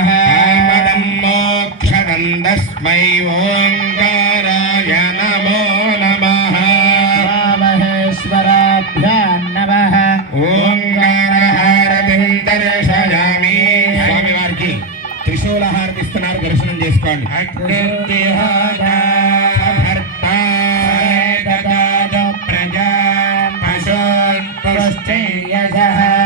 కామదం మోక్షదం తస్మై ఓంకారాయ నమో నమః ఓంకారహారతిం దర్శయామి స్వామి వారికి త్రిశూల హారతి ఇస్తున్నారు దర్శనం చేసుకోండి ప్రజా పశూన్ పుష్టి భర్తా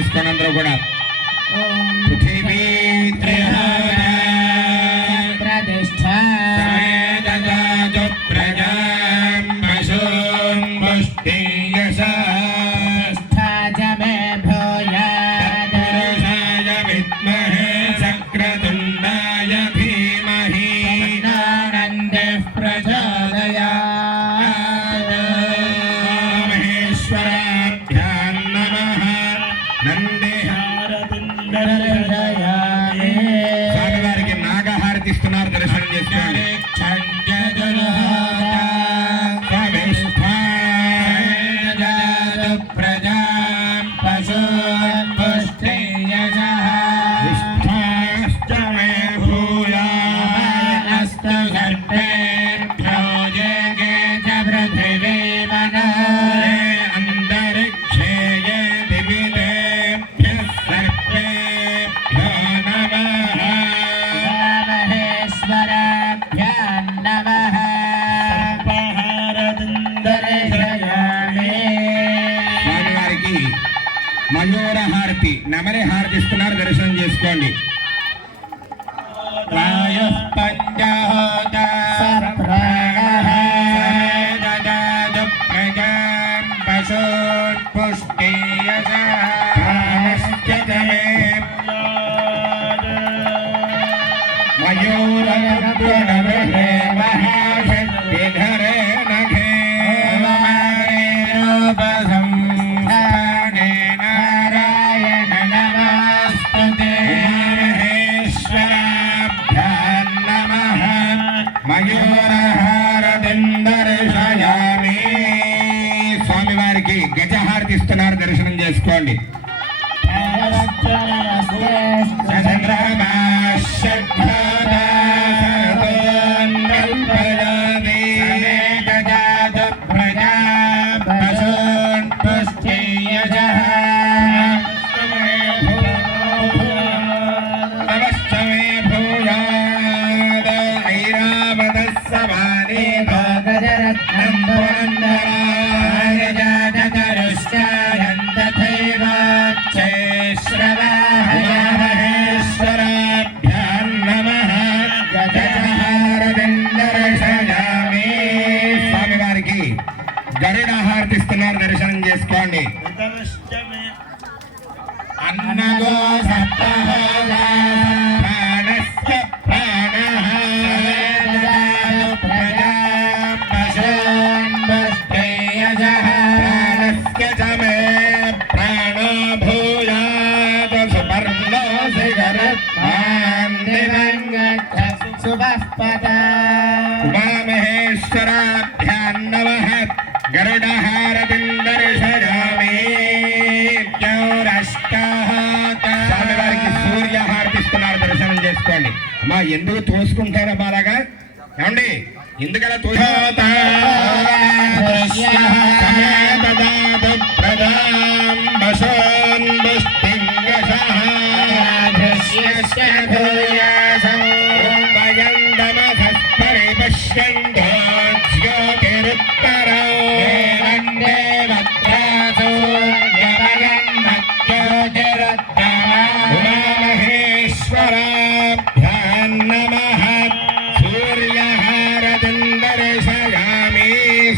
దర్శనం కూడా. దర్శనం చేసుకోండి హారతి హారతిస్తున్నారు ఇస్తున్నారు దర్శనం చేసుకోండి. మయూరహారతిం దర్శయామి స్వామివారికి గజహారతి ఇస్తున్నారు దర్శనం చేసుకోండి. మహేశ్వరాభ్యాం నమః గజహారతిందర్శయామి స్వామివారికి గరుడ హారతి ఇస్తున్నారు దర్శనం చేసుకోండి. అన్నగో సప్తహోగా గరుడహారతిం దర్శయామి స్వామివారికి సూర్య హారతి ఇస్తున్నారు దర్శనం చేసుకోండి. అమ్మా ఎందుకు తోసుకుంటారా బాలాగా? ఏమండి? ఎందుకలా తోసాత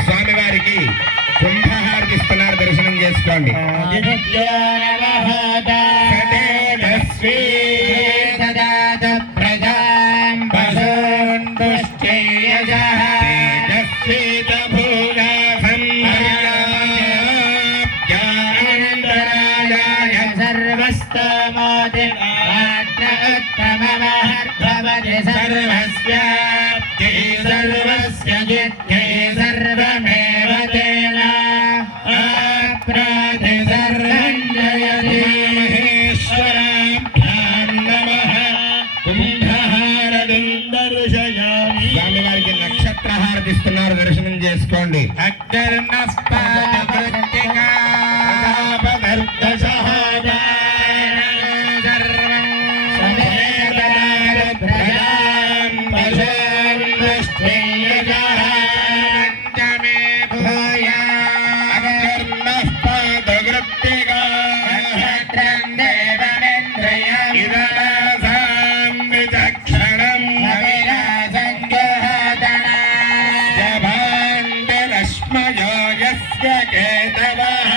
స్వామివారికి కుంభహారతిస్తున్నారు దర్శనం చేసుకోండి. చేసుకోండి విచక్షణం సంవసానః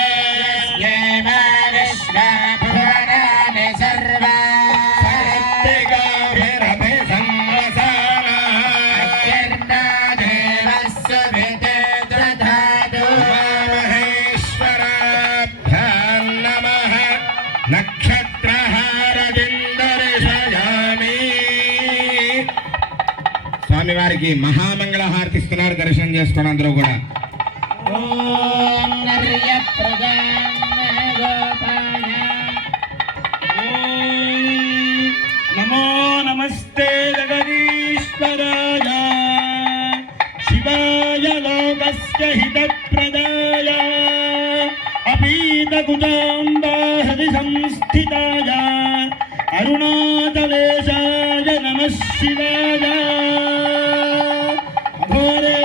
మహేశ్వరాభ్యాం నమః నక్షత్రహారతిం దర్శయామి స్వామివారికి మహామంగళ హారతి ఇస్తున్నారు దర్శనం చేసుకోండి అందరూ కూడా అపీతకుటాంబా హృది సంస్థితాయ అరుణాచలేశాయ నమ శివాయ. ఘోరేభ్యో